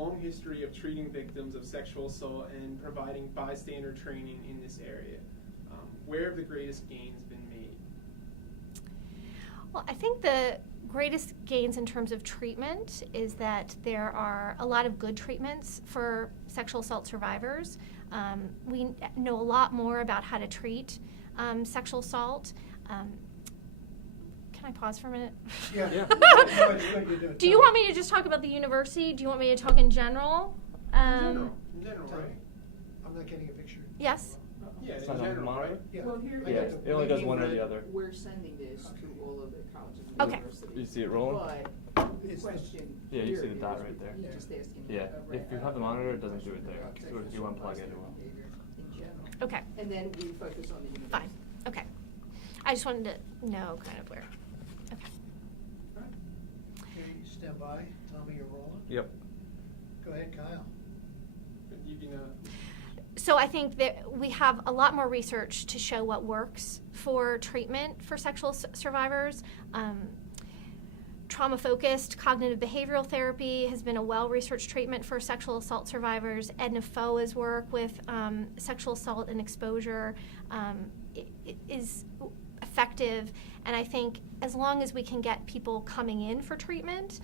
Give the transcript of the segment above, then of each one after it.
long history of treating victims of sexual assault and providing bystander training in this area. Where have the greatest gains been made? Well, I think the greatest gains in terms of treatment is that there are a lot of good treatments for sexual assault survivors. We know a lot more about how to treat sexual assault. Can I pause for a minute? Yeah. Do you want me to just talk about the university? Do you want me to talk in general? In general, right? I'm not getting a picture. Yes. Yeah, It's in not on the general, monitor? right? Yeah. Well, here I Yeah, got the it only does blinking one or red. the other. we're sending this to all of the colleges and Okay. universities. You see it rolling? But the It's question Yeah, you see here the dot is right there. he's just asking Yeah, about if you have the monitor, it doesn't do it there. So if you unplug it, it will. behavior in general. Okay. And then we focus on the university. Fine. Okay. I just wanted to know kind of where. Okay. Okay, stand by. Tell me you're rolling. Yep. Go ahead, Kyle. You can, So I think that we have a lot more research to show what works for treatment for sexual survivors. Trauma-focused cognitive behavioral therapy has been a well-researched treatment for sexual assault survivors. Edna Foa's work with sexual assault and exposure is effective, and I think as long as we can get people coming in for treatment,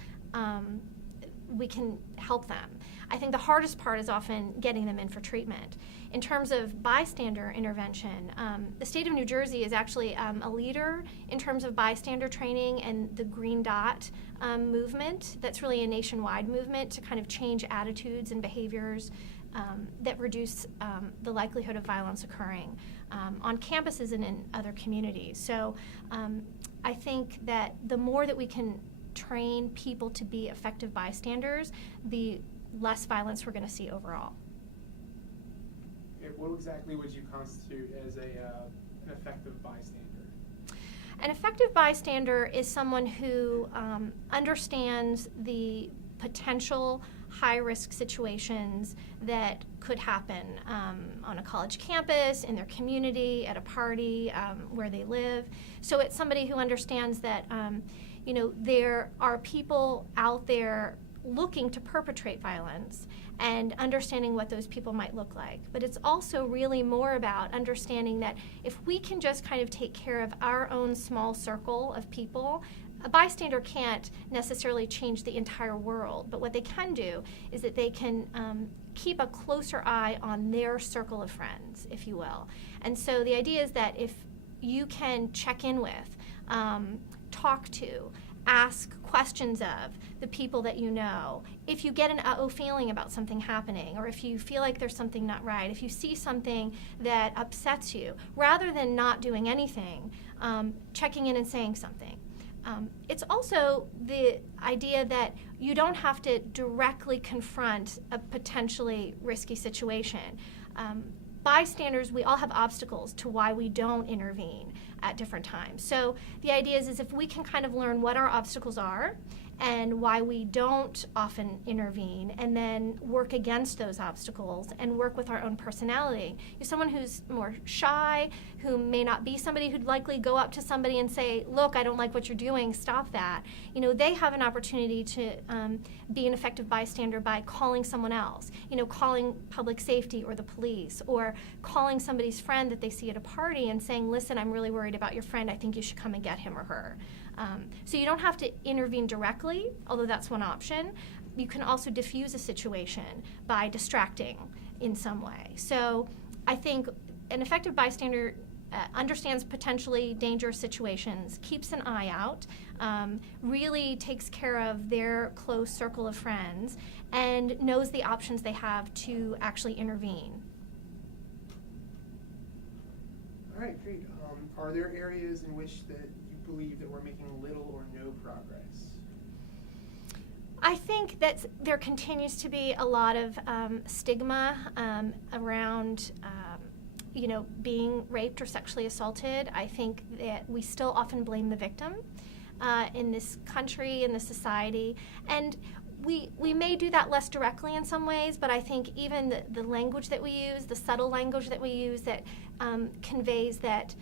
we can help them. I think the hardest part is often getting them in for treatment. In terms of bystander intervention, the state of New Jersey is actually a leader in terms of bystander training and the Green Dot movement. That's really a nationwide movement to kind of change attitudes and behaviors that reduce the likelihood of violence occurring on campuses and in other communities. So I think that the more that we can train people to be effective bystanders, the less violence we're going to see overall. what exactly would you constitute as an effective bystander? An effective bystander is someone who understands the potential high-risk situations that could happen on a college campus, in their community, at a party, where they live. So it's somebody who understands that there are people out there looking to perpetrate violence and understanding what those people might look like. But it's also really more about understanding that if we can just kind of take care of our own small circle of people, a bystander can't necessarily change the entire world, but what they can do is that they can keep a closer eye on their circle of friends, if you will. And so the idea is that if you can check in with, talk to, ask questions of the people that you know, if you get an uh-oh feeling about something happening, or if you feel like there's something not right, if you see something that upsets you, rather than not doing anything, checking in and saying something. It's also the idea that you don't have to directly confront a potentially risky situation. Bystanders, we all have obstacles to why we don't intervene at different times. So the idea is if we can kind of learn what our obstacles are and why we don't often intervene, and then work against those obstacles and work with our own personality. You're someone who's more shy, who may not be somebody who'd likely go up to somebody and say, look, I don't like what you're doing, stop that. They have an opportunity to be an effective bystander by calling someone else, calling public safety or the police, or calling somebody's friend that they see at a party and saying, listen, I'm really worried about your friend, I think you should come and get him or her. So you don't have to intervene directly, although that's one option. You can also diffuse a situation by distracting in some way. So I think an effective bystander understands potentially dangerous situations, keeps an eye out, really takes care of their close circle of friends, and knows the options they have to actually intervene. All right, great. Are there areas in which that you believe that we're making little or no progress? I think that there continues to be a lot of stigma around being raped or sexually assaulted. I think that we still often blame the victim in this country, in this society. And we may do that less directly in some ways, but I think even the language that we use, the subtle language that we use that conveys that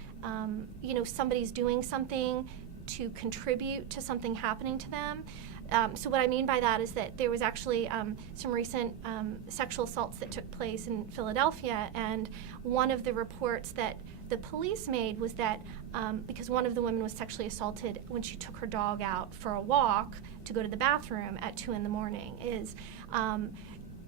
somebody's doing something to contribute to something happening to them, So what I mean by that is that there was actually some recent sexual assaults that took place in Philadelphia, and one of the reports that the police made was that because one of the women was sexually assaulted when she took her dog out for a walk to go to the bathroom at 2 a.m.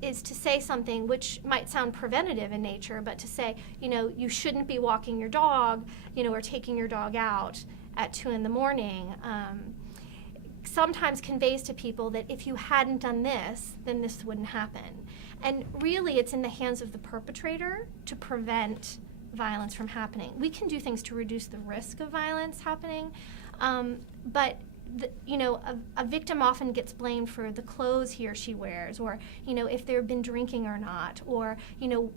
is to say something which might sound preventative in nature, but to say, you shouldn't be walking your dog, or taking your dog out at 2 a.m. Sometimes conveys to people that if you hadn't done this, then this wouldn't happen. And really, it's in the hands of the perpetrator to prevent violence from happening. We can do things to reduce the risk of violence happening, but a victim often gets blamed for the clothes he or she wears, or if they've been drinking or not, or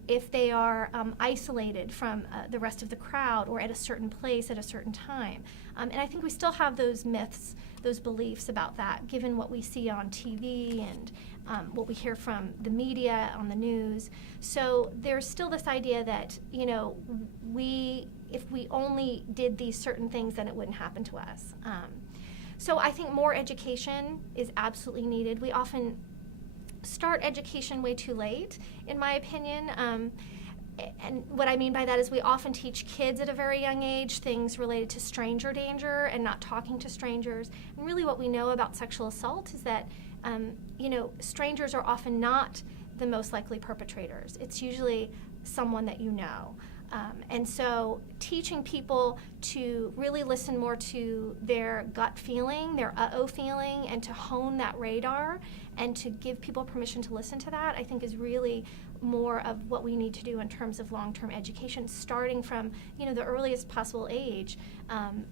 if they are isolated from the rest of the crowd or at a certain place at a certain time. And I think we still have those myths, those beliefs about that, given what we see on TV and what we hear from the media on the news. So there's still this idea that if we only did these certain things, then it wouldn't happen to us. So I think more education is absolutely needed. We often start education way too late, in my opinion. And what I mean by that is we often teach kids at a very young age things related to stranger danger and not talking to strangers. And really what we know about sexual assault is that, strangers are often not the most likely perpetrators. It's usually someone that you know. And so teaching people to really listen more to their gut feeling, their uh-oh feeling, and to hone that radar and to give people permission to listen to that, I think is really more of what we need to do in terms of long-term education, starting from the earliest possible age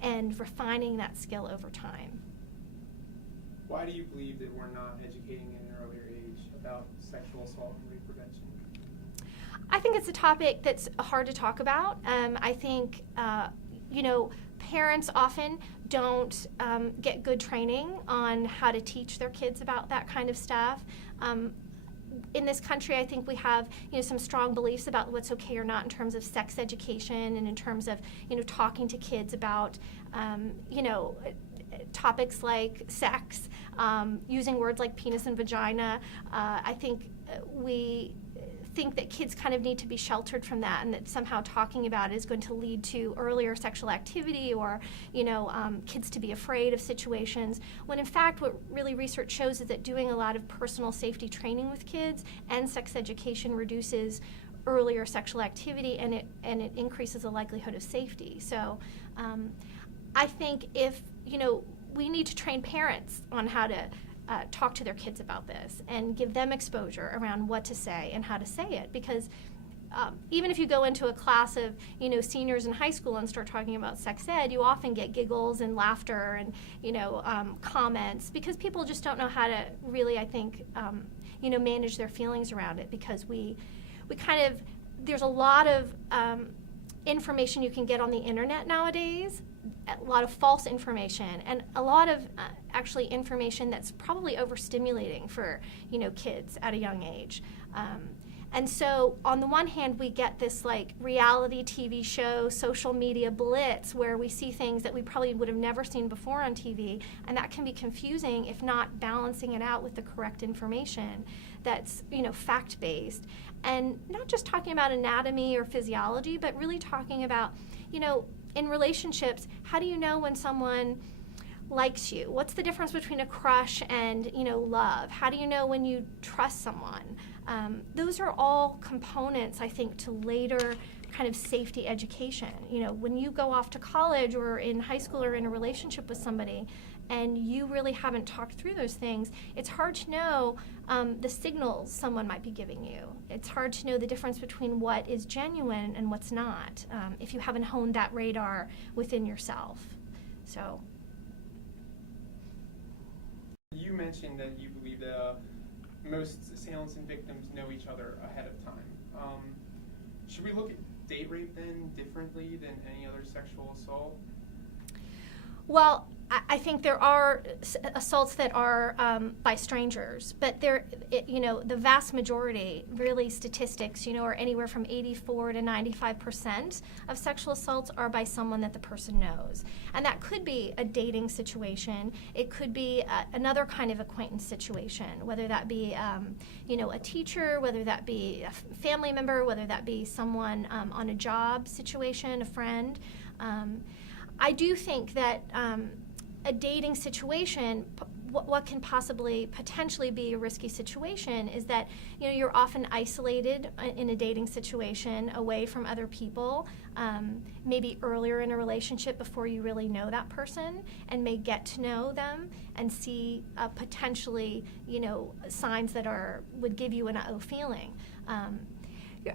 and refining that skill over time. Why do you believe that we're not educating at an earlier age about sexual assault and rape prevention? I think it's a topic that's hard to talk about. I think, parents often don't get good training on how to teach their kids about that kind of stuff. In this country, I think we have, some strong beliefs about what's okay or not in terms of sex education and in terms of, talking to kids about, topics like sex, using words like penis and vagina. I think we think that kids kind of need to be sheltered from that, and that somehow talking about it is going to lead to earlier sexual activity or, kids to be afraid of situations, when in fact what really research shows is that doing a lot of personal safety training with kids and sex education reduces earlier sexual activity, and it increases the likelihood of safety. So I think if, we need to train parents on how to talk to their kids about this and give them exposure around what to say and how to say it, because even if you go into a class of seniors in high school and start talking about sex ed, you often get giggles and laughter and comments, because people just don't know how to really, I think, manage their feelings around it, because we kind of, there's a lot of information you can get on the internet nowadays, a lot of false information, and a lot of actually information that's probably overstimulating for kids at a young age. And so on the one hand, we get this like reality TV show, social media blitz, where we see things that we probably would have never seen before on TV, and that can be confusing if not balancing it out with the correct information that's fact-based, and not just talking about anatomy or physiology, but really talking about in relationships, how do you know when someone likes you? What's the difference between a crush and love? How do you know when you trust someone? Those are all components, I think, to later kind of safety education. When you go off to college or in high school or in a relationship with somebody and you really haven't talked through those things, it's hard to know the signals someone might be giving you. It's hard to know the difference between what is genuine and what's not if you haven't honed that radar within yourself. So. You mentioned that you believe that most assailants and victims know each other ahead of time. Should we look at date rape then differently than any other sexual assault? Well, I think there are assaults that are by strangers, but the vast majority, really statistics, are anywhere from 84 to 95% of sexual assaults are by someone that the person knows. And that could be a dating situation. It could be another kind of acquaintance situation, whether that be, a teacher, whether that be a family member, whether that be someone on a job situation, a friend. I do think that a dating situation, what can potentially be a risky situation is that you're often isolated in a dating situation, away from other people, maybe earlier in a relationship before you really know that person, and may get to know them and see potentially signs that would give you an uh-oh feeling.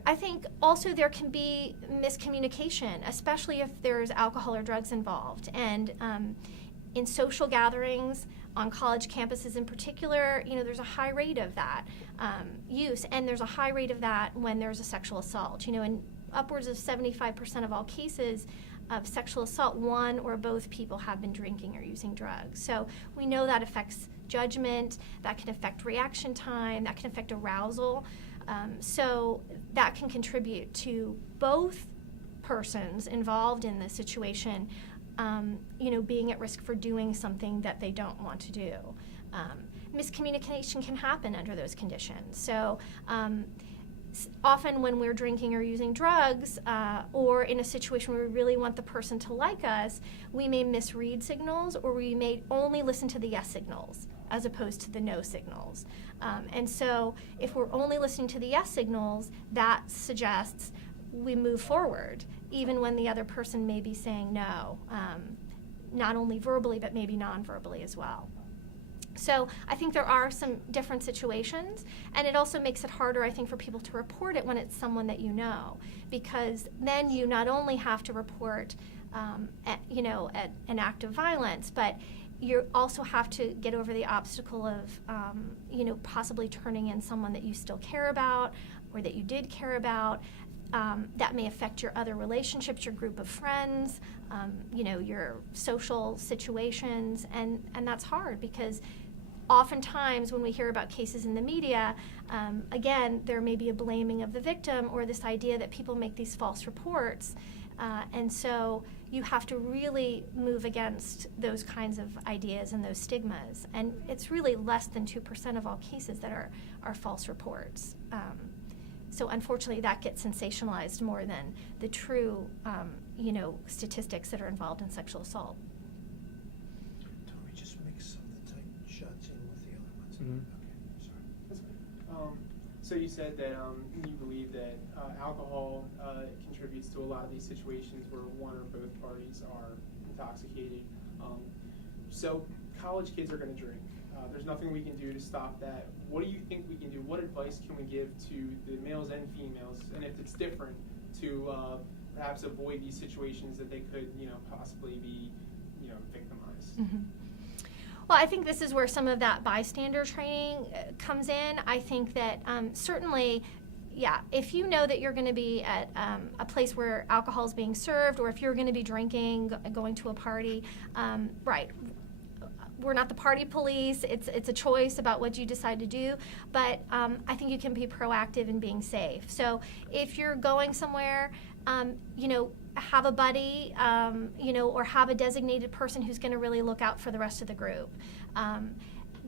I think also there can be miscommunication, especially if there's alcohol or drugs involved. And in social gatherings, on college campuses in particular, there's a high rate of that use, and there's a high rate of that when there's a sexual assault. In upwards of 75% of all cases of sexual assault, one or both people have been drinking or using drugs. So we know that affects judgment, that can affect reaction time, that can affect arousal. So that can contribute to both persons involved in the situation being at risk for doing something that they don't want to do. Miscommunication can happen under those conditions. So often when we're drinking or using drugs, or in a situation where we really want the person to like us, we may misread signals, or we may only listen to the yes signals as opposed to the no signals. And so if we're only listening to the yes signals, that suggests we move forward, even when the other person may be saying no, not only verbally, but maybe non-verbally as well. So I think there are some different situations, and it also makes it harder, I think, for people to report it when it's someone that you know, because then you not only have to report an act of violence, but you also have to get over the obstacle of, possibly turning in someone that you still care about or that you did care about. That may affect your other relationships, your group of friends, your social situations, and that's hard because oftentimes when we hear about cases in the media, again, there may be a blaming of the victim or this idea that people make these false reports, and so you have to really move against those kinds of ideas and those stigmas, and it's really less than 2% of all cases that are false reports. So unfortunately, that gets sensationalized more than the true, statistics that are involved in sexual assault. Tommy, just mix some of the tight shots in with the other ones. Mhm. Okay, sorry. That's fine. So you said that you believe that alcohol contributes to a lot of these situations where one or both parties are intoxicated. So college kids are going to drink. There's nothing we can do to stop that. What do you think we can do? What advice can we give to the males and females, and if it's different, to perhaps avoid these situations that they could, possibly be, victimized? Mm-hmm. Well, I think this is where some of that bystander training comes in. I think that certainly, if you know that you're going to be at a place where alcohol is being served, or if you're going to be drinking, going to a party, right. We're not the party police. It's a choice about what you decide to do, but I think you can be proactive in being safe. So if you're going somewhere, have a buddy, or have a designated person who's going to really look out for the rest of the group.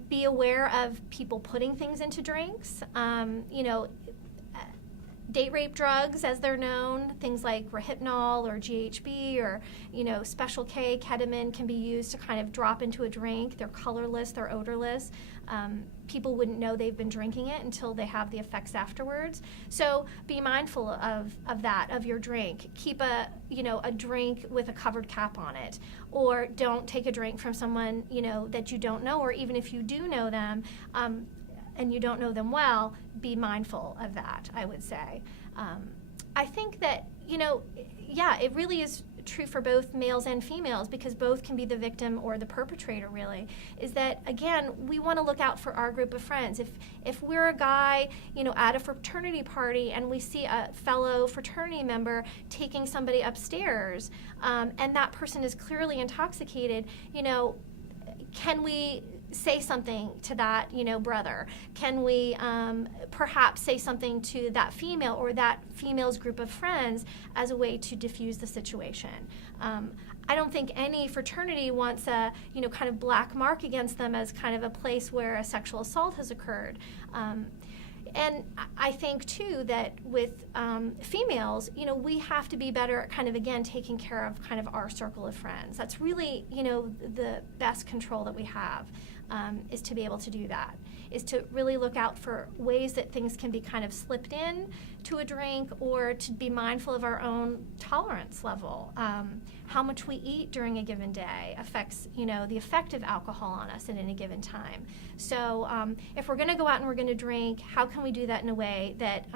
Be aware of people putting things into drinks. Date rape drugs, as they're known, things like Rohypnol or GHB or, Special K, ketamine can be used to kind of drop into a drink. They're colorless, they're odorless. People wouldn't know they've been drinking it until they have the effects afterwards. So be mindful of that, of your drink. Keep a drink with a covered cap on it. Or don't take a drink from someone, that you don't know, or even if you do know them, and you don't know them well, be mindful of that, I would say. I think that, it really is true for both males and females, because both can be the victim or the perpetrator, really, is that, again, we want to look out for our group of friends. If we're a guy, at a fraternity party and we see a fellow fraternity member taking somebody upstairs, and that person is clearly intoxicated, can we say something to that, brother? Can we perhaps say something to that female or that female's group of friends as a way to diffuse the situation? I don't think any fraternity wants a, kind of black mark against them as kind of a place where a sexual assault has occurred. And I think, too, that with females, we have to be better at kind of, again, taking care of kind of our circle of friends. That's really, the best control that we have, is to be able to do that, is to really look out for ways that things can be kind of slipped in to a drink, or to be mindful of our own tolerance level. How much we eat during a given day affects, the effect of alcohol on us at any given time. So if we're going to go out and we're going to drink, how can we do that in a way that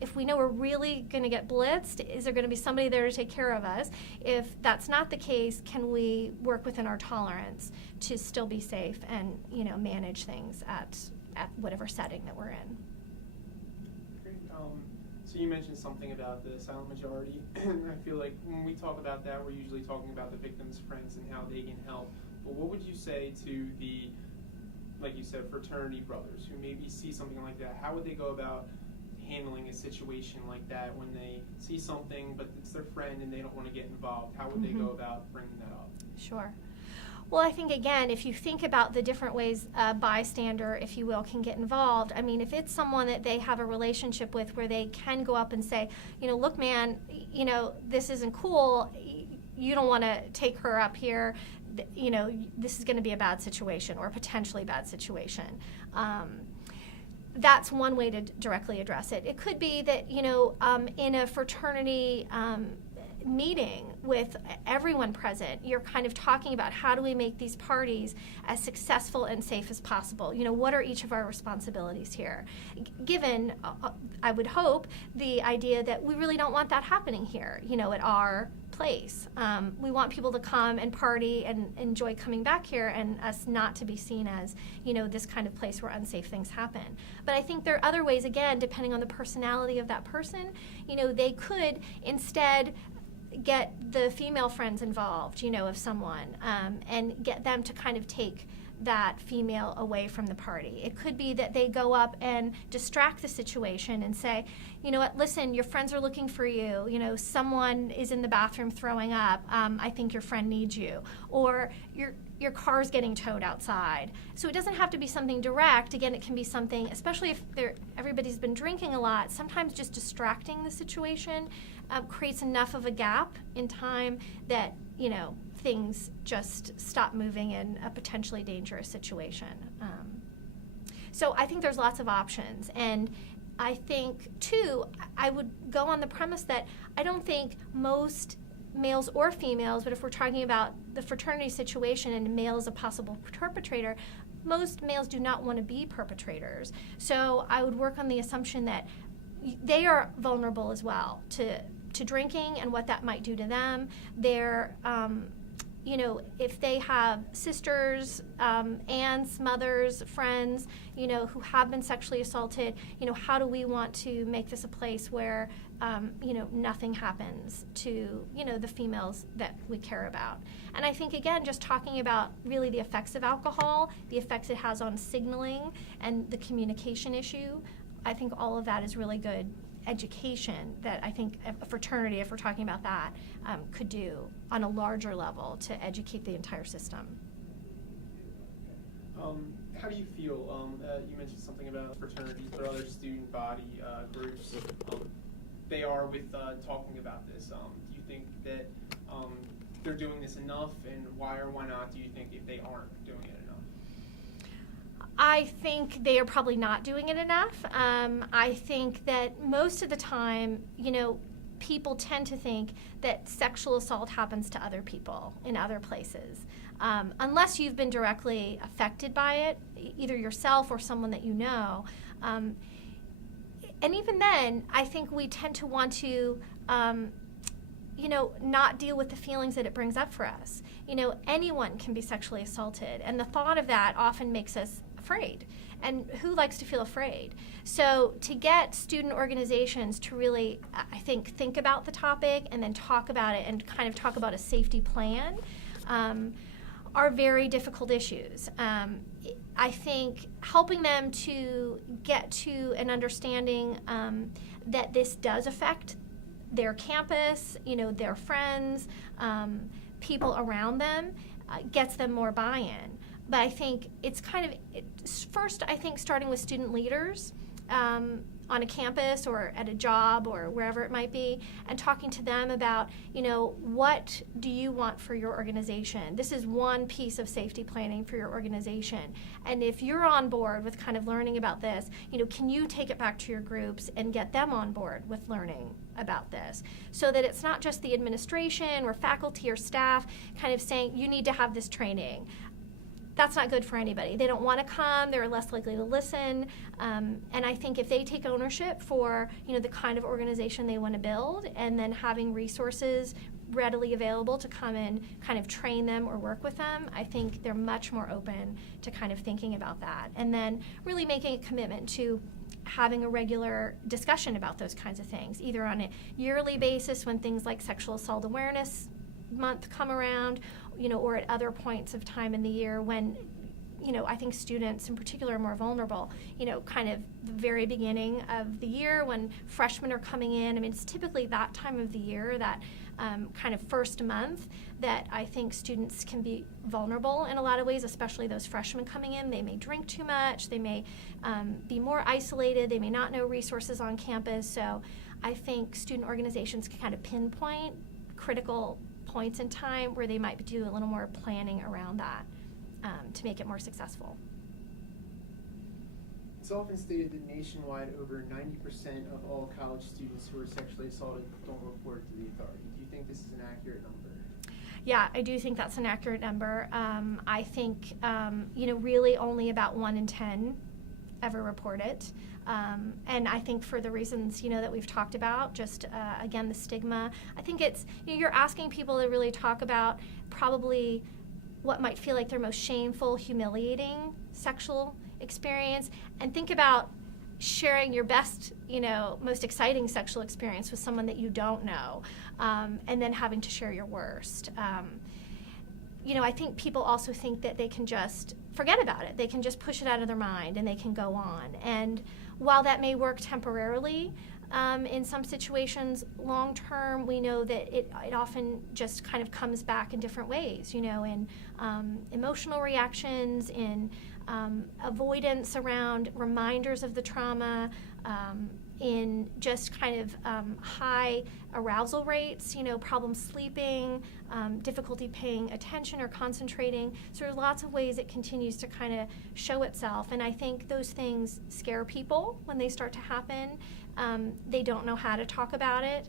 if we know we're really going to get blitzed, is there going to be somebody there to take care of us? If that's not the case, can we work within our tolerance to still be safe and, manage things at whatever setting that we're in? Great. So you mentioned something about the silent majority, and I feel like when we talk about that, we're usually talking about the victim's friends and how they can help. But what would you say to the, like you said, fraternity brothers who maybe see something like that? How would they go about handling a situation like that when they see something, but it's their friend and they don't want to get involved? How would they go about bringing that up? Sure. Well, I think, again, if you think about the different ways a bystander, if you will, can get involved, I mean, if it's someone that they have a relationship with where they can go up and say, look, man, this isn't cool. You don't want to take her up here. This is going to be a bad situation, or a potentially bad situation. That's one way to directly address it. It could be that, in a fraternity meeting with everyone present, you're kind of talking about how do we make these parties as successful and safe as possible. What are each of our responsibilities here? Given, I would hope, the idea that we really don't want that happening here, at our place. We want people to come and party and enjoy coming back here, and us not to be seen as, this kind of place where unsafe things happen. But I think there are other ways, again, depending on the personality of that person, they could instead get the female friends involved, of someone, and get them to kind of take that female away from the party. It could be that they go up and distract the situation and say, what, listen, your friends are looking for you. Someone is in the bathroom throwing up. I think your friend needs you. Or your car's getting towed outside. So it doesn't have to be something direct. Again, it can be something, especially if everybody's been drinking a lot, sometimes just distracting the situation creates enough of a gap in time that, things just stop moving in a potentially dangerous situation. So I think there's lots of options. And I think, too, I would go on the premise that I don't think most males or females, but if we're talking about the fraternity situation and male is a possible perpetrator, most males do not want to be perpetrators. So I would work on the assumption that they are vulnerable as well to drinking and what that might do to them. They're, if they have sisters, aunts, mothers, friends, who have been sexually assaulted, how do we want to make this a place where, nothing happens to, the females that we care about? And I think, again, just talking about really the effects of alcohol, the effects it has on signaling and the communication issue, I think all of that is really good education that I think a fraternity, if we're talking about that, could do on a larger level to educate the entire system. How do you feel, you mentioned something about fraternities, but other student body groups, they are with talking about this. Do you think that they're doing this enough, and why or why not do you think if they aren't doing it enough? I think they are probably not doing it enough. I think that most of the time, people tend to think that sexual assault happens to other people in other places. Unless you've been directly affected by it, either yourself or someone that you know. And even then, I think we tend to want to, not deal with the feelings that it brings up for us. Anyone can be sexually assaulted, and the thought of that often makes us afraid. And who likes to feel afraid? So to get student organizations to really, I think about the topic and then talk about it and kind of talk about a safety plan are very difficult issues. I think helping them to get to an understanding that this does affect their campus, their friends, people around them, gets them more buy-in. But I think it's first, I think, starting with student leaders on a campus or at a job or wherever it might be, and talking to them about, what do you want for your organization? This is one piece of safety planning for your organization. And if you're on board with kind of learning about this, can you take it back to your groups and get them on board with learning about this, so that it's not just the administration or faculty or staff kind of saying, you need to have this training. That's not good for anybody. They don't want to come. They're less likely to listen. And I think if they take ownership for, the kind of organization they want to build, and then having resources readily available to come and kind of train them or work with them, I think they're much more open to kind of thinking about that. And then really making a commitment to having a regular discussion about those kinds of things, either on a yearly basis when things like Sexual Assault Awareness Month come around, or at other points of time in the year when, I think students in particular are more vulnerable, kind of the very beginning of the year when freshmen are coming in. I mean, it's typically that time of the year, that kind of first month, that I think students can be vulnerable in a lot of ways, especially those freshmen coming in. They may drink too much, they may be more isolated, they may not know resources on campus. So I think student organizations can kind of pinpoint critical points in time where they might do a little more planning around that to make it more successful. It's often stated that nationwide over 90% of all college students who are sexually assaulted don't report to the authority. Do you think this is an accurate number? Yeah, I do think that's an accurate number. I think, really only about 1 in 10 ever report it. And I think for the reasons, that we've talked about, just, again, the stigma. I think it's, you're asking people to really talk about probably what might feel like their most shameful, humiliating sexual experience, and think about sharing your best, most exciting sexual experience with someone that you don't know, and then having to share your worst. I think people also think that they can just forget about it. They can just push it out of their mind and they can go on. And while that may work temporarily, in some situations, long term, we know that it often just kind of comes back in different ways, in emotional reactions, in avoidance around reminders of the trauma, in just kind of high arousal rates, problem sleeping, difficulty paying attention or concentrating. So there's lots of ways it continues to kind of show itself. And I think those things scare people when they start to happen. They don't know how to talk about it.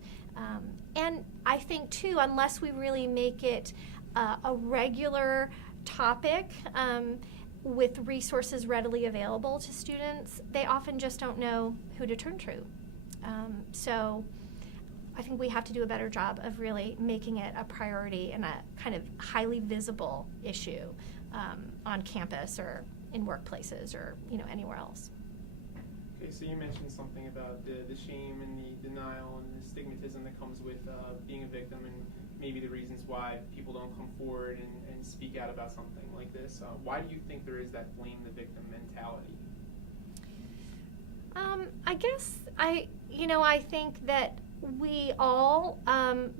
And I think, too, unless we really make it a regular topic, with resources readily available to students, they often just don't know who to turn to. So I think we have to do a better job of really making it a priority and a kind of highly visible issue on campus or in workplaces or anywhere else. Okay, so you mentioned something about the shame and the denial and the stigmatism that comes with being a victim, and maybe the reasons why people don't come forward and speak out about something like this. Why do you think there is that blame the victim mentality? I guess I think that we all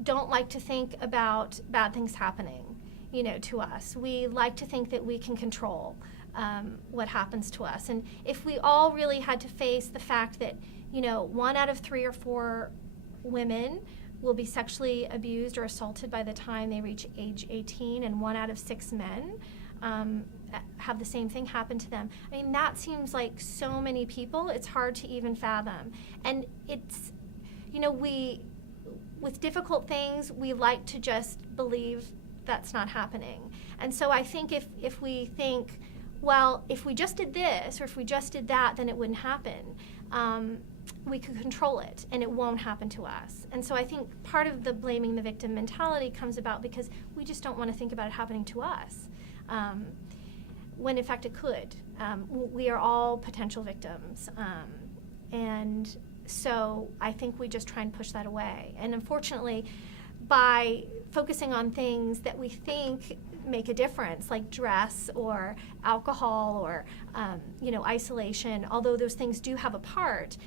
don't like to think about bad things happening, to us. We like to think that we can control what happens to us. And if we all really had to face the fact that, 1 out of 3 or 4 women will be sexually abused or assaulted by the time they reach age 18, and 1 out of 6 men have the same thing happen to them. I mean, that seems like so many people, it's hard to even fathom. And it's, with difficult things, we like to just believe that's not happening. And so I think if we think, well, if we just did this or if we just did that, then it wouldn't happen. we could control it and it won't happen to us. And so I think part of the blaming the victim mentality comes about because we just don't want to think about it happening to us, when in fact it could. We are all potential victims. And so I think we just try and push that away. And unfortunately, by focusing on things that we think make a difference, like dress or alcohol or isolation, although those things do have a part,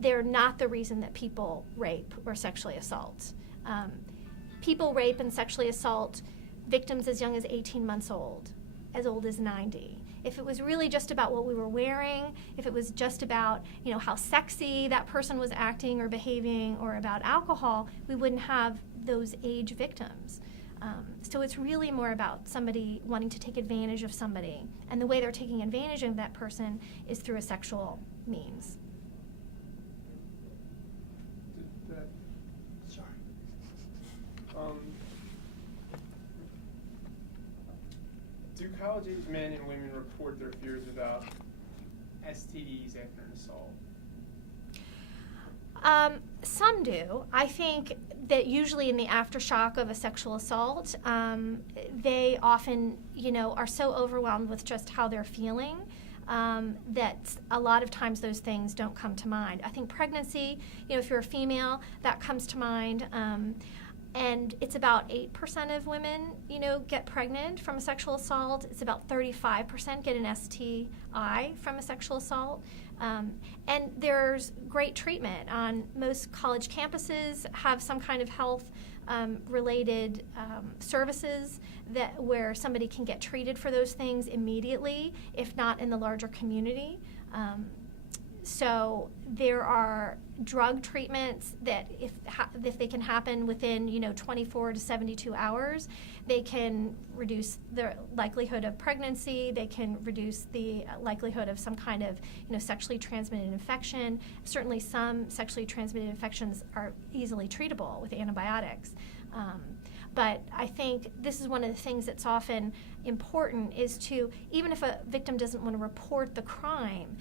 they're not the reason that people rape or sexually assault. People rape and sexually assault victims as young as 18 months old as 90. If it was really just about what we were wearing, if it was just about how sexy that person was acting or behaving, or about alcohol, we wouldn't have those age victims. So it's really more about somebody wanting to take advantage of somebody, and the way they're taking advantage of that person is through a sexual means. Sorry. Do college-age men and women report their fears about STDs after an assault? Some do. I think that usually in the aftershock of a sexual assault, they often, are so overwhelmed with just how they're feeling that a lot of times those things don't come to mind. I think pregnancy, if you're a female, that comes to mind. And it's about 8% of women, get pregnant from a sexual assault. It's about 35% get an STI from a sexual assault. And there's great treatment on most college campuses, have some kind of health related services where somebody can get treated for those things immediately, if not in the larger community. So there are drug treatments that if they can happen within 24 to 72 hours, they can reduce the likelihood of pregnancy. They can reduce the likelihood of some kind of sexually transmitted infection. Certainly, some sexually transmitted infections are easily treatable with antibiotics. But I think this is one of the things that's often important is to, even if a victim doesn't want to report the crime,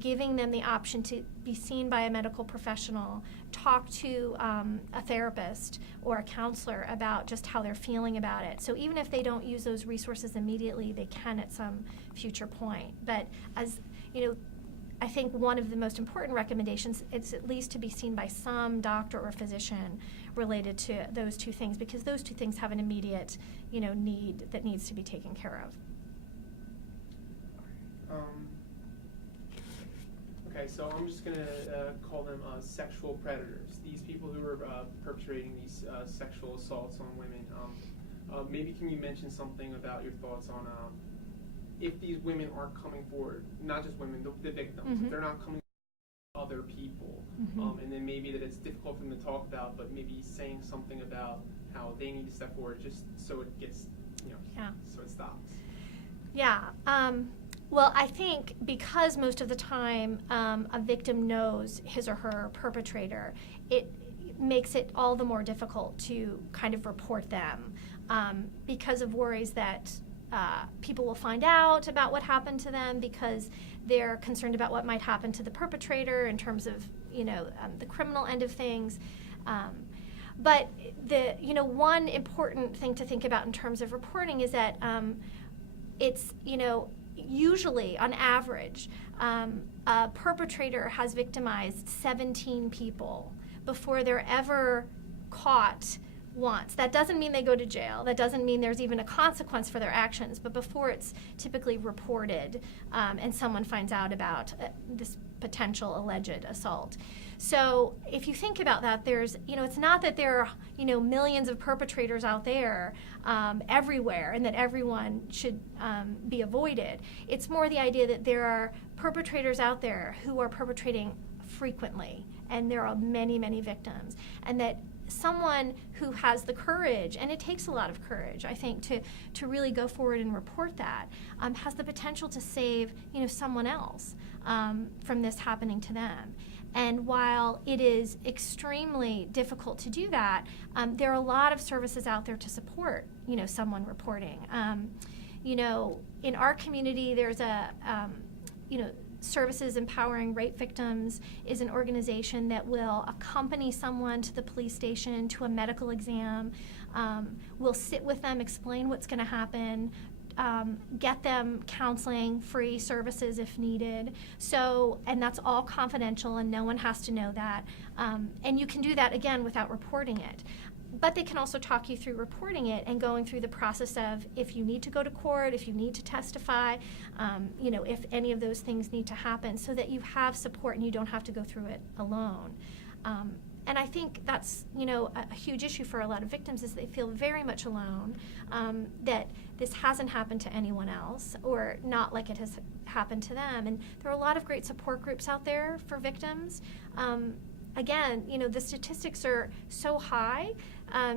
giving them the option to be seen by a medical professional, talk to a therapist or a counselor about just how they're feeling about it. So even if they don't use those resources immediately, they can at some future point. But as I think one of the most important recommendations is at least to be seen by some doctor or physician related to those two things, because those two things have an immediate, need that needs to be taken care of. Okay, so I'm just going to call them sexual predators. These people who are perpetrating these sexual assaults on women. Maybe can you mention something about your thoughts on if these women aren't coming forward, not just women, the victims, Mm-hmm. if they're not coming forward, other people, Mm-hmm. and then maybe that it's difficult for them to talk about, but maybe saying something about how they need to step forward just so it gets, so it stops. Yeah. Well, I think because most of the time a victim knows his or her perpetrator, it makes it all the more difficult to kind of report them because of worries that people will find out about what happened to them, because they're concerned about what might happen to the perpetrator in terms of, the criminal end of things. But the, one important thing to think about in terms of reporting is that it's, usually on average, a perpetrator has victimized 17 people before they're ever caught once. That doesn't mean they go to jail. That doesn't mean there's even a consequence for their actions, but before it's typically reported and someone finds out about this potential alleged assault. So if you think about that, there's, it's not that there are, millions of perpetrators out there everywhere and that everyone should be avoided. It's more the idea that there are perpetrators out there who are perpetrating frequently, and there are many, many victims, and that someone who has the courage, and it takes a lot of courage, I think, to really go forward and report that, has the potential to save, someone else from this happening to them. And while it is extremely difficult to do that, there are a lot of services out there to support, someone reporting. In our community, there's a, Services Empowering Rape Victims is an organization that will accompany someone to the police station to a medical exam, will sit with them, explain what's going to happen, get them counseling, free services if needed. So, and that's all confidential and no one has to know that. And you can do that, again, without reporting it. But they can also talk you through reporting it and going through the process of if you need to go to court, if you need to testify, if any of those things need to happen, so that you have support and you don't have to go through it alone. And I think that's, a huge issue for a lot of victims is they feel very much alone, that this hasn't happened to anyone else or not like it has happened to them. And there are a lot of great support groups out there for victims. Again, the statistics are so high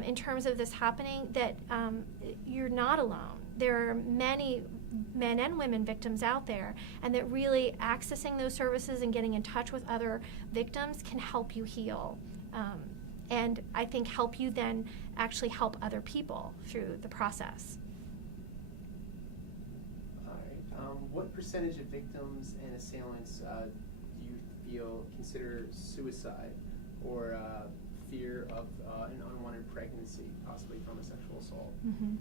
in terms of this happening that you're not alone. There are many men and women victims out there, and that really accessing those services and getting in touch with other victims can help you heal. And I think help you then actually help other people through the process. All right. What percentage of victims and assailants do you feel consider suicide or fear of an unwanted pregnancy, possibly from a sexual assault? Mm-hmm.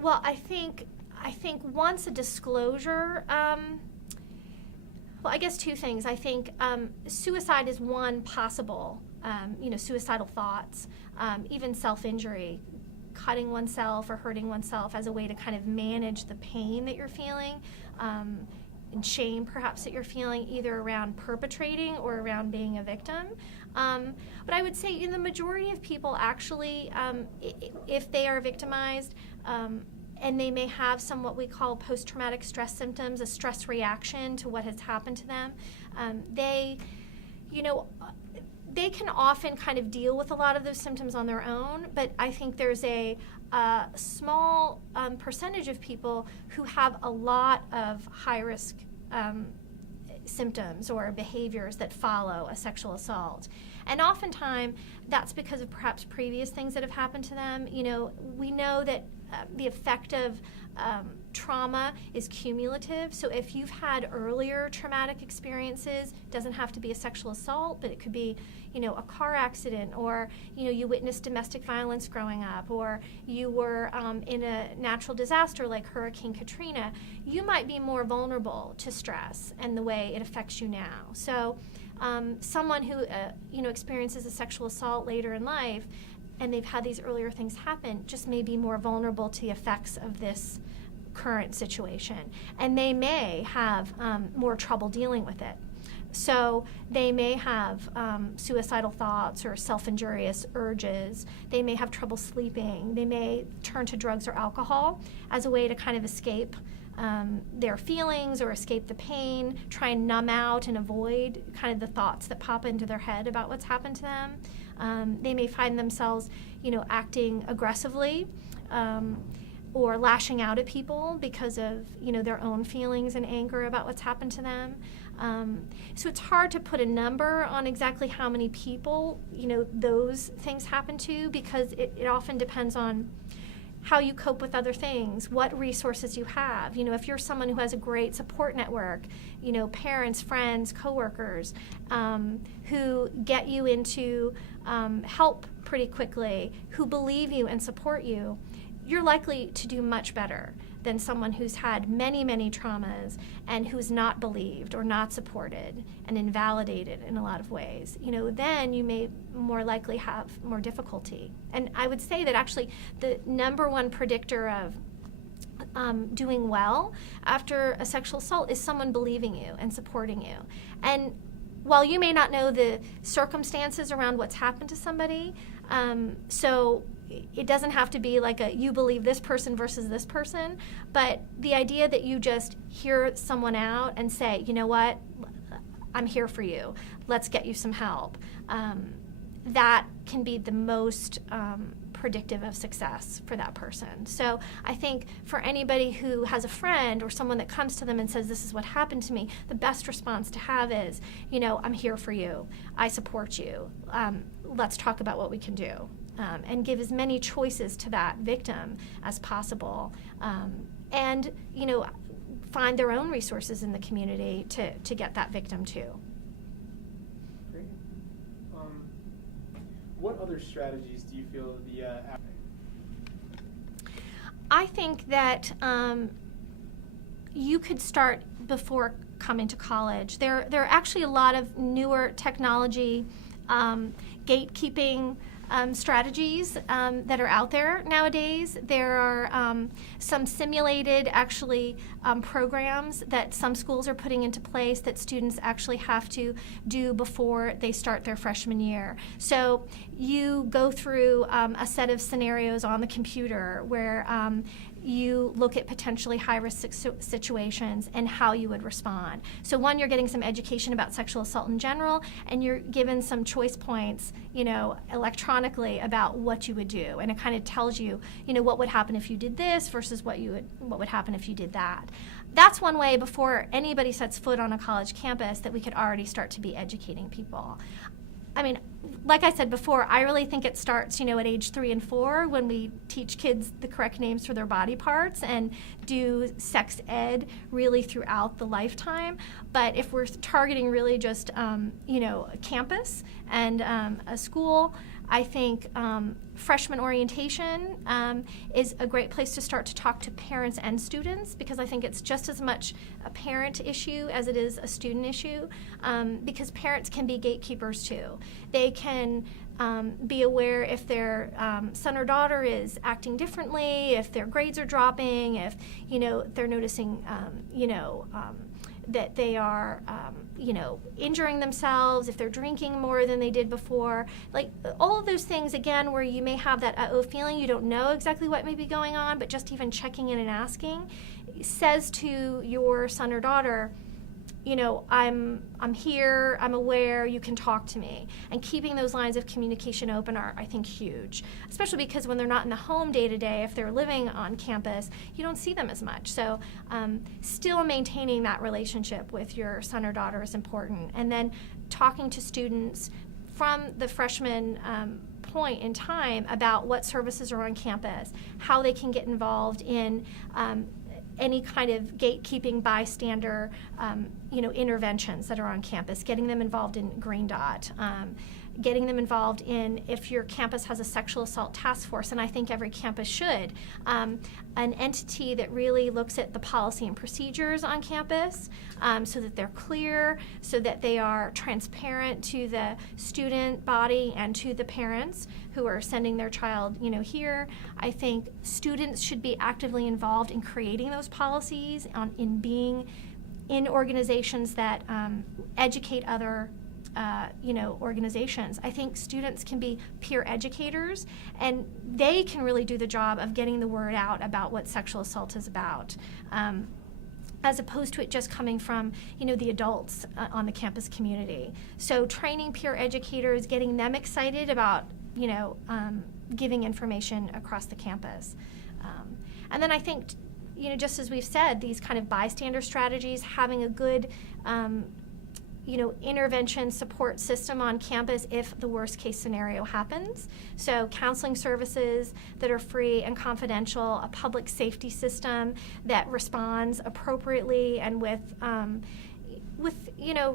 Well, I think once a disclosure, well, I guess two things. I think suicide is one possible, suicidal thoughts, even self-injury, cutting oneself or hurting oneself as a way to kind of manage the pain that you're feeling, and shame perhaps that you're feeling either around perpetrating or around being a victim. But I would say the majority of people actually, if they are victimized, and they may have some what we call post-traumatic stress symptoms, a stress reaction to what has happened to them, they can often kind of deal with a lot of those symptoms on their own, but I think there's a small percentage of people who have a lot of high-risk symptoms or behaviors that follow a sexual assault. And oftentimes, that's because of perhaps previous things that have happened to them. We know that the effect of trauma is cumulative. So if you've had earlier traumatic experiences, it doesn't have to be a sexual assault, but it could be, a car accident, or, you witnessed domestic violence growing up, or you were in a natural disaster like Hurricane Katrina, you might be more vulnerable to stress and the way it affects you now. So someone who, experiences a sexual assault later in life, and they've had these earlier things happen, just may be more vulnerable to the effects of this current situation. And they may have more trouble dealing with it. So they may have suicidal thoughts or self-injurious urges. They may have trouble sleeping. They may turn to drugs or alcohol as a way to kind of escape their feelings or escape the pain, try and numb out and avoid kind of the thoughts that pop into their head about what's happened to them. They may find themselves, acting aggressively or lashing out at people because of, their own feelings and anger about what's happened to them. So it's hard to put a number on exactly how many people, those things happen to, because it often depends on how you cope with other things, what resources you have. If you're someone who has a great support network, parents, friends, coworkers, who get you into help pretty quickly, who believe you and support you, you're likely to do much better than someone who's had many, many traumas and who's not believed or not supported and invalidated in a lot of ways. Then you may more likely have more difficulty. And I would say that actually the number one predictor of doing well after a sexual assault is someone believing you and supporting you. And while you may not know the circumstances around what's happened to somebody, so it doesn't have to be like you believe this person versus this person, but the idea that you just hear someone out and say, you know what, I'm here for you, let's get you some help, that can be the most predictive of success for that person. So I think for anybody who has a friend or someone that comes to them and says, this is what happened to me, the best response to have is, I'm here for you, I support you, let's talk about what we can do. And give as many choices to that victim as possible. And, find their own resources in the community to get that victim to. Great. What other strategies do you feel the I think that you could start before coming to college. There are actually a lot of newer technology gatekeeping strategies that are out there nowadays. There are some simulated programs that some schools are putting into place that students actually have to do before they start their freshman year. So you go through a set of scenarios on the computer where you look at potentially high-risk situations and how you would respond. So one, you're getting some education about sexual assault in general, and you're given some choice points, electronically about what you would do. And it kind of tells you, what would happen if you did this versus what would happen if you did that. That's one way before anybody sets foot on a college campus that we could already start to be educating people. I mean, like I said before, I really think it starts, at age 3 and 4 when we teach kids the correct names for their body parts and do sex ed really throughout the lifetime. But if we're targeting really just, a campus and a school, I think freshman orientation is a great place to start to talk to parents and students, because I think it's just as much a parent issue as it is a student issue, because parents can be gatekeepers too. They can be aware if their son or daughter is acting differently, if their grades are dropping, if they're noticing that they are injuring themselves, if they're drinking more than they did before. Like all of those things, again, where you may have that uh-oh feeling, you don't know exactly what may be going on, but just even checking in and asking says to your son or daughter, I'm here, I'm aware, you can talk to me. And keeping those lines of communication open are, I think, huge, especially because when they're not in the home day to day, if they're living on campus, you don't see them as much. So still maintaining that relationship with your son or daughter is important. And then talking to students from the freshman point in time about what services are on campus, how they can get involved in any kind of gatekeeping bystander, interventions that are on campus, getting them involved in Green Dot, getting them involved in, if your campus has a sexual assault task force, and I think every campus should, an entity that really looks at the policy and procedures on campus so that they're clear, so that they are transparent to the student body and to the parents who are sending their child, here. I think students should be actively involved in creating those policies, in being in organizations that educate other organizations. I think students can be peer educators, and they can really do the job of getting the word out about what sexual assault is about, as opposed to it just coming from, the adults on the campus community. So training peer educators, getting them excited about, giving information across the campus. And then I think, just as we've said, these kind of bystander strategies, having a good intervention support system on campus if the worst case scenario happens. So counseling services that are free and confidential, a public safety system that responds appropriately and with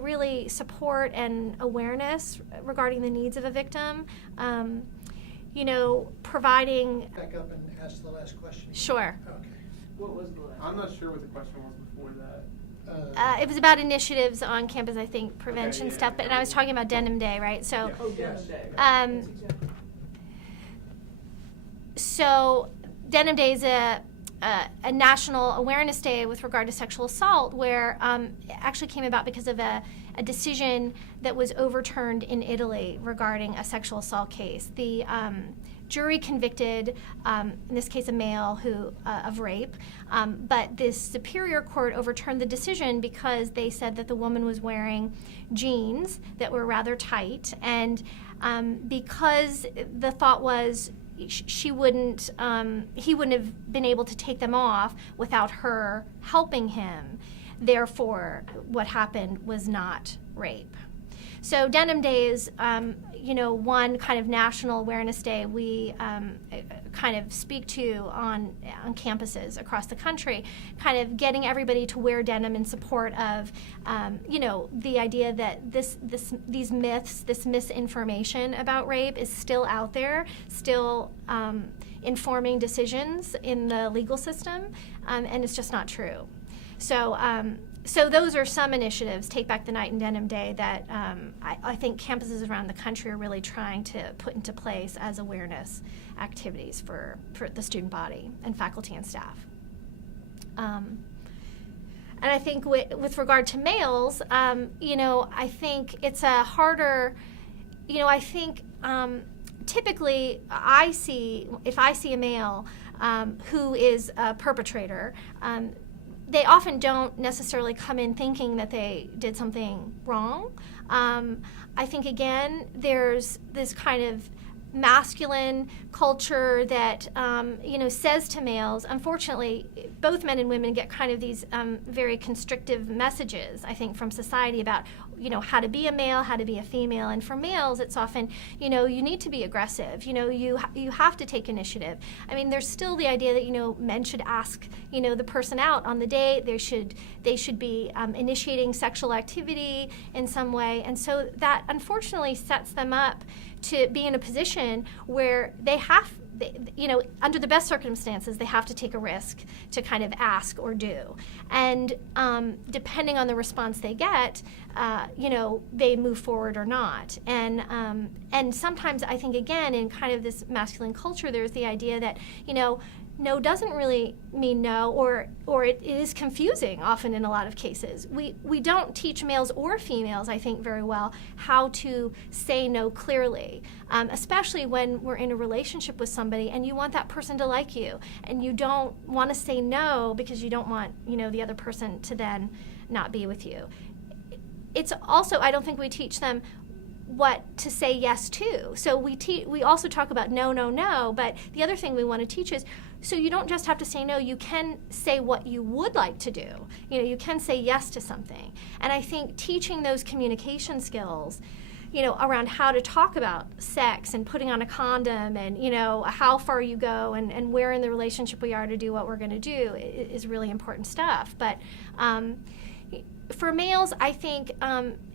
really support and awareness regarding the needs of a victim. Providing. Back up and ask the last question. Sure. Okay. What was the last? I'm not sure what the question was before that. It was about initiatives on campus, I think, prevention yeah, stuff, yeah. and I was talking about Denim Day, right? So, Yeah. Oh, Denim Yes. Day. Um, That's exactly. so Denim Day is a national awareness day with regard to sexual assault, where it actually came about because of a decision that was overturned in Italy regarding a sexual assault case. The jury convicted, in this case, a male of rape, but this superior court overturned the decision because they said that the woman was wearing jeans that were rather tight, and because the thought was he wouldn't have been able to take them off without her helping him. Therefore, what happened was not rape. So Denim Day is, one kind of national awareness day we kind of speak to on campuses across the country, kind of getting everybody to wear denim in support of, the idea that these myths, this misinformation about rape is still out there, still informing decisions in the legal system, and it's just not true. So those are some initiatives, Take Back the Night and Denim Day, that I think campuses around the country are really trying to put into place as awareness activities for the student body and faculty and staff. And I think with regard to males, I think it's a harder, typically if I see a male who is a perpetrator, they often don't necessarily come in thinking that they did something wrong. I think, again, there's this kind of masculine culture that, says to males, unfortunately, both men and women get kind of these very constrictive messages, I think, from society about, how to be a male, how to be a female. And for males, it's often, you need to be aggressive. You have to take initiative. I mean, there's still the idea that, men should ask, the person out on the date. They should be initiating sexual activity in some way. And so that, unfortunately, sets them up to be in a position where under the best circumstances, they have to take a risk to kind of ask or do. And depending on the response they get, they move forward or not. And sometimes I think, again, in kind of this masculine culture, there's the idea that, no doesn't really mean no, or it is confusing often in a lot of cases. We don't teach males or females, I think, very well how to say no clearly, especially when we're in a relationship with somebody and you want that person to like you, and you don't want to say no because you don't want, the other person to then not be with you. It's also, I don't think we teach them what to say yes to. So we also talk about no, but the other thing we want to teach is, so you don't just have to say no, you can say what you would like to do. You can say yes to something. And I think teaching those communication skills, around how to talk about sex and putting on a condom and, how far you go and where in the relationship we are to do what we're going to do is really important stuff. But for males, I think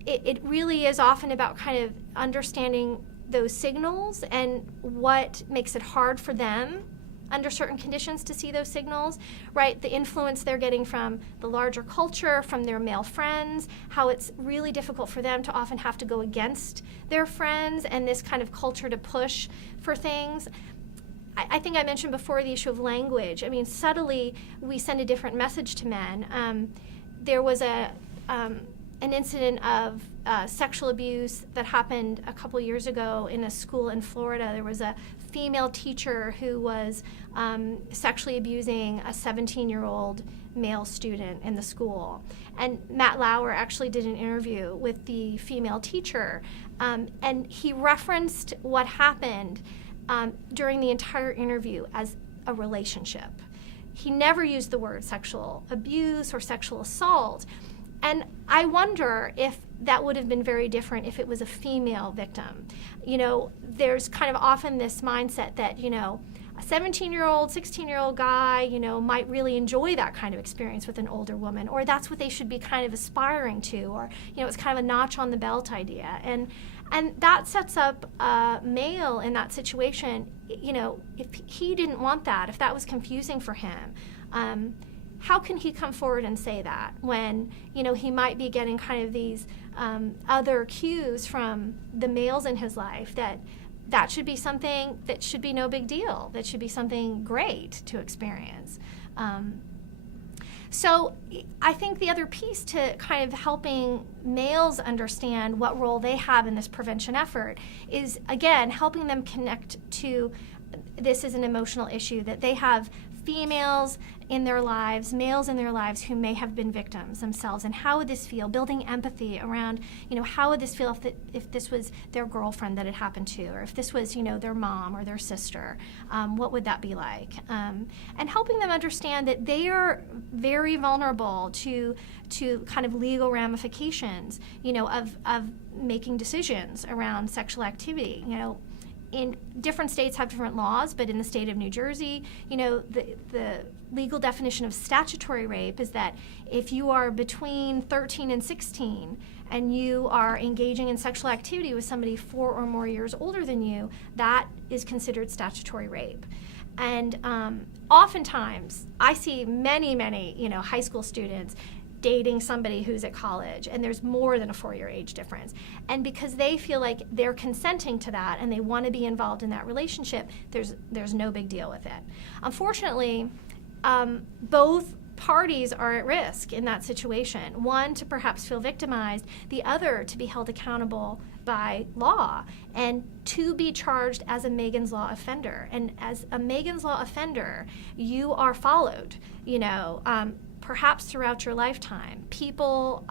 it really is often about kind of understanding those signals and what makes it hard for them under certain conditions to see those signals, right? The influence they're getting from the larger culture, from their male friends, how it's really difficult for them to often have to go against their friends and this kind of culture to push for things. I think I mentioned before the issue of language. I mean, subtly, we send a different message to men. There was an incident of sexual abuse that happened a couple years ago in a school in Florida. There was a female teacher who was sexually abusing a 17-year-old male student in the school. And Matt Lauer actually did an interview with the female teacher, and he referenced what happened during the entire interview as a relationship. He never used the word sexual abuse or sexual assault. And I wonder if that would have been very different if it was a female victim. There's kind of often this mindset that, a 17-year-old, 16-year-old guy, might really enjoy that kind of experience with an older woman, or that's what they should be kind of aspiring to, or, it's kind of a notch on the belt idea. And that sets up a male in that situation, if he didn't want that, if that was confusing for him, how can he come forward and say that when, he might be getting kind of these other cues from the males in his life that should be something that should be no big deal, that should be something great to experience. So I think the other piece to kind of helping males understand what role they have in this prevention effort is, again, helping them connect to this as an emotional issue, that they have females in their lives, males in their lives who may have been victims themselves, and how would this feel? Building empathy around, how would this feel if this was their girlfriend that it happened to, or if this was, their mom or their sister, what would that be like? And helping them understand that they are very vulnerable to kind of legal ramifications, of making decisions around sexual activity. In different states have different laws, but in the state of New Jersey, the legal definition of statutory rape is that if you are between 13 and 16 and you are engaging in sexual activity with somebody 4 or more years older than you, that is considered statutory rape. And oftentimes, I see many, high school students dating somebody who's at college, and there's more than a 4-year age difference. And because they feel like they're consenting to that and they want to be involved in that relationship, there's no big deal with it. Unfortunately, both parties are at risk in that situation. One, to perhaps feel victimized, the other, to be held accountable by law, and to be charged as a Megan's Law offender. And as a Megan's Law offender, you are followed, perhaps throughout your lifetime. People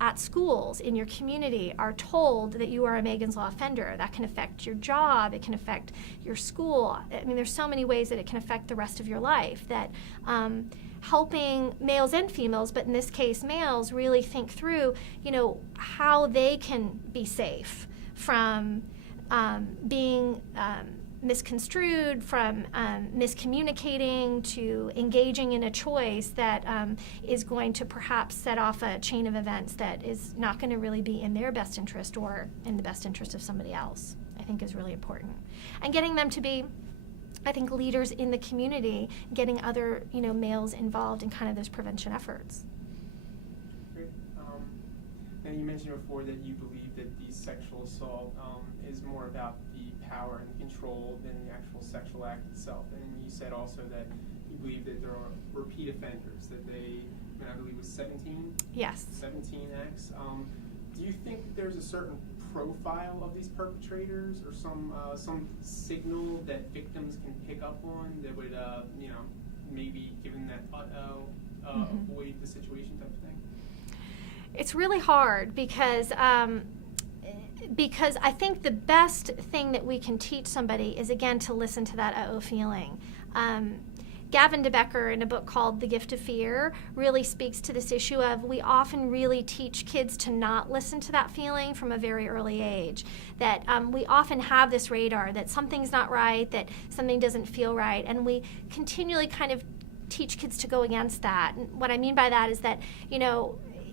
at schools in your community are told that you are a Megan's Law offender. That can affect your job, it can affect your school. I mean, there's so many ways that it can affect the rest of your life, that helping males and females, but in this case males, really think through, how they can be safe from being misconstrued, from miscommunicating, to engaging in a choice that is going to perhaps set off a chain of events that is not going to really be in their best interest or in the best interest of somebody else, I think is really important. And getting them to be, I think, leaders in the community, getting other, males involved in kind of those prevention efforts. Great. And you mentioned before that you believe that the sexual assault is more about the power and control than the actual sexual act itself. And you said also that you believe that there are repeat offenders, that I believe it was 17? Yes. 17 acts. Do you think there's a certain profile of these perpetrators, or some signal that victims can pick up on that would, maybe given that avoid the situation type of thing? It's really hard because I think the best thing that we can teach somebody is, again, to listen to that uh-oh feeling. Gavin DeBecker, in a book called The Gift of Fear, really speaks to this issue of, we often really teach kids to not listen to that feeling from a very early age. That we often have this radar that something's not right, that something doesn't feel right, and we continually kind of teach kids to go against that. And what I mean by that is that,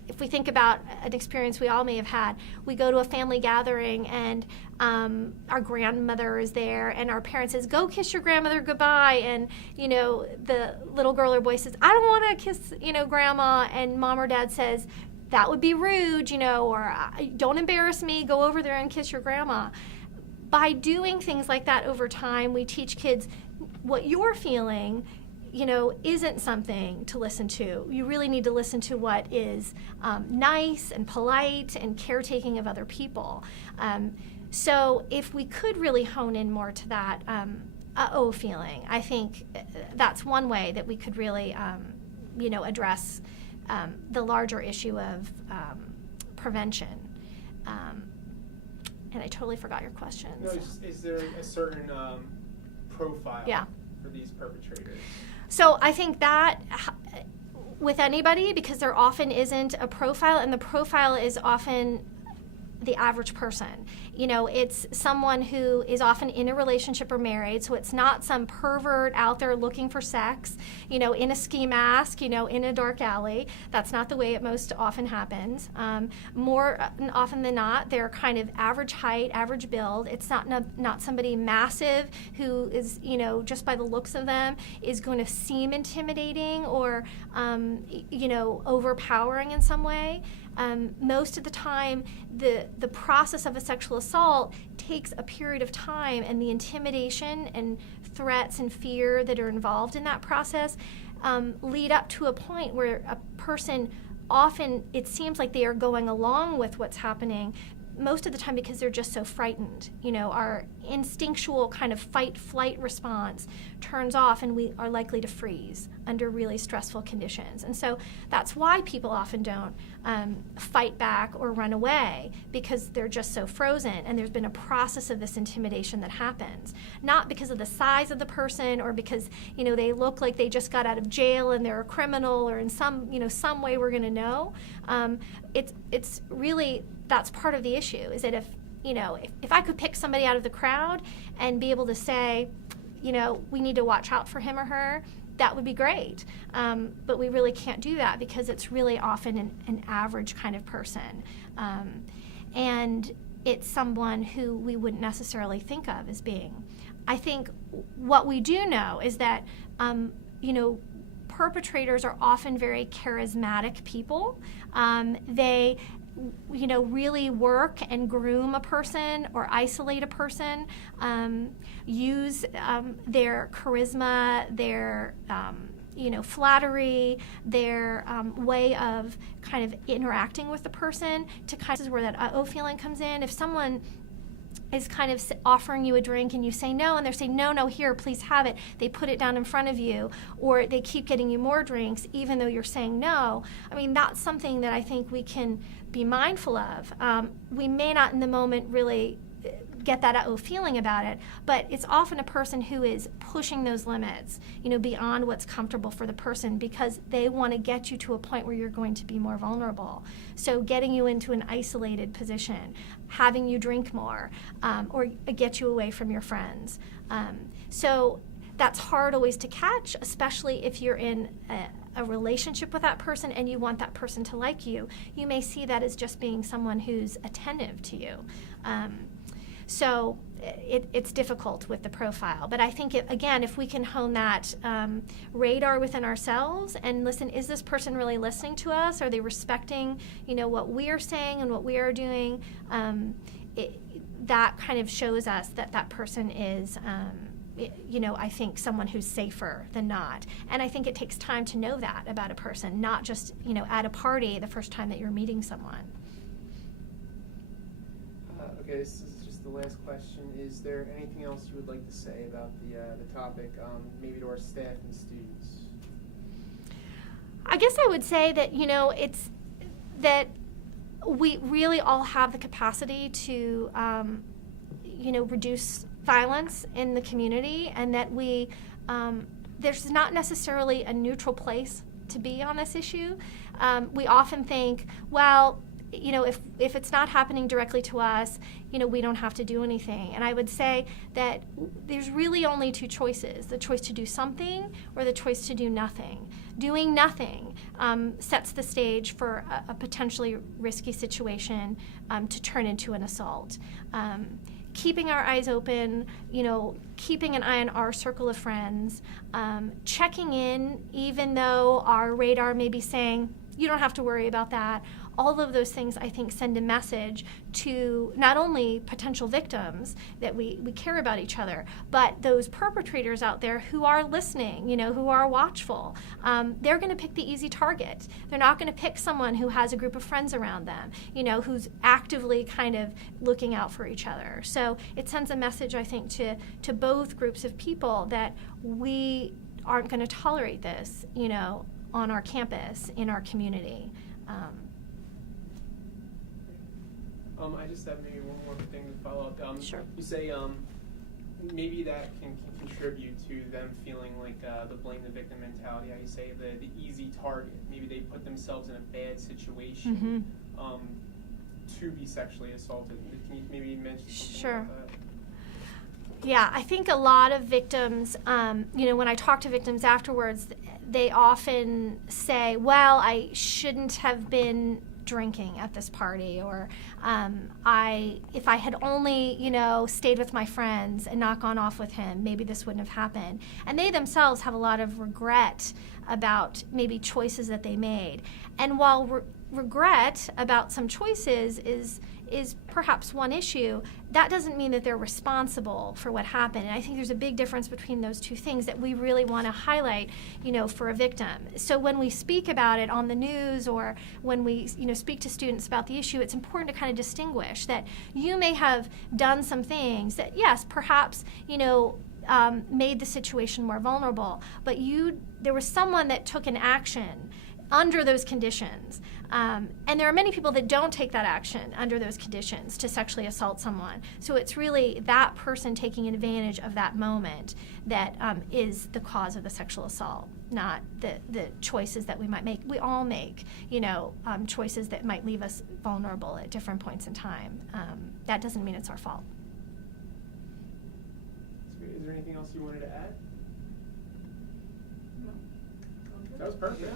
if we think about an experience we all may have had, we go to a family gathering and our grandmother is there, and our parent says, "Go kiss your grandmother goodbye," and the little girl or boy says, "I don't want to kiss grandma," and mom or dad says, "That would be rude," or "Don't embarrass me, go over there and kiss your grandma." By doing things like that over time, we teach kids what you're feeling isn't something to listen to. You really need to listen to what is nice and polite and caretaking of other people. So if we could really hone in more to that uh-oh feeling, I think that's one way that we could really, address the larger issue of prevention. And I totally forgot your question. No, is there a certain profile for these perpetrators? So I think that with anybody, because there often isn't a profile, and the profile is often the average person. It's someone who is often in a relationship or married, so it's not some pervert out there looking for sex, in a ski mask, in a dark alley. That's not the way it most often happens. More often than not, they're kind of average height, average build. It's not somebody massive who is, just by the looks of them, is going to seem intimidating or, overpowering in some way. Most of the time, the process of a sexual assault takes a period of time, and the intimidation and threats and fear that are involved in that process lead up to a point where a person, often it seems like they are going along with what's happening most of the time because they're just so frightened. Our instinctual kind of fight-flight response turns off, and we are likely to freeze under really stressful conditions. And so that's why people often don't fight back or run away, because they're just so frozen, and there's been a process of this intimidation that happens. Not because of the size of the person, or because they look like they just got out of jail and they're a criminal, or in some way we're going to know. It's really, that's part of the issue, is that if I could pick somebody out of the crowd and be able to say, we need to watch out for him or her, that would be great. But we really can't do that, because it's really often an average kind of person. And it's someone who we wouldn't necessarily think of as being. I think what we do know is that, perpetrators are often very charismatic people. They really work and groom a person or isolate a person, use their charisma, their flattery, their way of kind of interacting with the person to kind of, this is where that uh-oh feeling comes in. If someone is kind of offering you a drink and you say no, and they're saying, no, here, please have it. They put it down in front of you, or they keep getting you more drinks even though you're saying no. I mean, that's something that I think we can be mindful of. We may not in the moment really get that uh-oh feeling about it, but it's often a person who is pushing those limits, beyond what's comfortable for the person, because they want to get you to a point where you're going to be more vulnerable. So getting you into an isolated position, having you drink more, or get you away from your friends. So that's hard always to catch, especially if you're in a relationship with that person and you want that person to like you. You may see that as just being someone who's attentive to you. So it's difficult with the profile. But I think, again, if we can hone that radar within ourselves and listen, is this person really listening to us? Are they respecting, what we are saying and what we are doing? That kind of shows us that that person is, I think someone who's safer than not. And I think it takes time to know that about a person, not just, at a party the first time that you're meeting someone. Okay, this is just the last question. Is there anything else you would like to say about the topic, maybe to our staff and students? I guess I would say that, it's that we really all have the capacity to, reduce violence in the community, and that there's not necessarily a neutral place to be on this issue. We often think, well, if it's not happening directly to us, we don't have to do anything. And I would say that there's really only two choices: the choice to do something or the choice to do nothing. Doing nothing sets the stage for a potentially risky situation to turn into an assault. Keeping our eyes open, keeping an eye on our circle of friends, checking in even though our radar may be saying, you don't have to worry about that. All of those things, I think, send a message to not only potential victims that we care about each other, but those perpetrators out there who are listening, who are watchful. They're going to pick the easy target. They're not going to pick someone who has a group of friends around them, who's actively kind of looking out for each other. So it sends a message, I think, to both groups of people that we aren't going to tolerate this, on our campus, in our community. I just have maybe one more thing to follow up. Sure. You say maybe that can contribute to them feeling like the blame the victim mentality. How you say the easy target. Maybe they put themselves in a bad situation to be sexually assaulted. Can you maybe mention something Sure. about that? Yeah, I think a lot of victims, when I talk to victims afterwards, they often say, well, I shouldn't have been drinking at this party, or if I had only, stayed with my friends and not gone off with him, maybe this wouldn't have happened. And they themselves have a lot of regret about maybe choices that they made. And while regret about some choices is is perhaps one issue, that doesn't mean that they're responsible for what happened. And I think there's a big difference between those two things that we really want to highlight, for a victim. So when we speak about it on the news or when we, speak to students about the issue, it's important to kind of distinguish that you may have done some things that, yes, perhaps, made the situation more vulnerable, but there was someone that took an action under those conditions. And there are many people that don't take that action under those conditions to sexually assault someone. So it's really that person taking advantage of that moment that is the cause of the sexual assault, not the choices that we might make. We all make, choices that might leave us vulnerable at different points in time. That doesn't mean it's our fault. Is there anything else you wanted to add? No. That was perfect.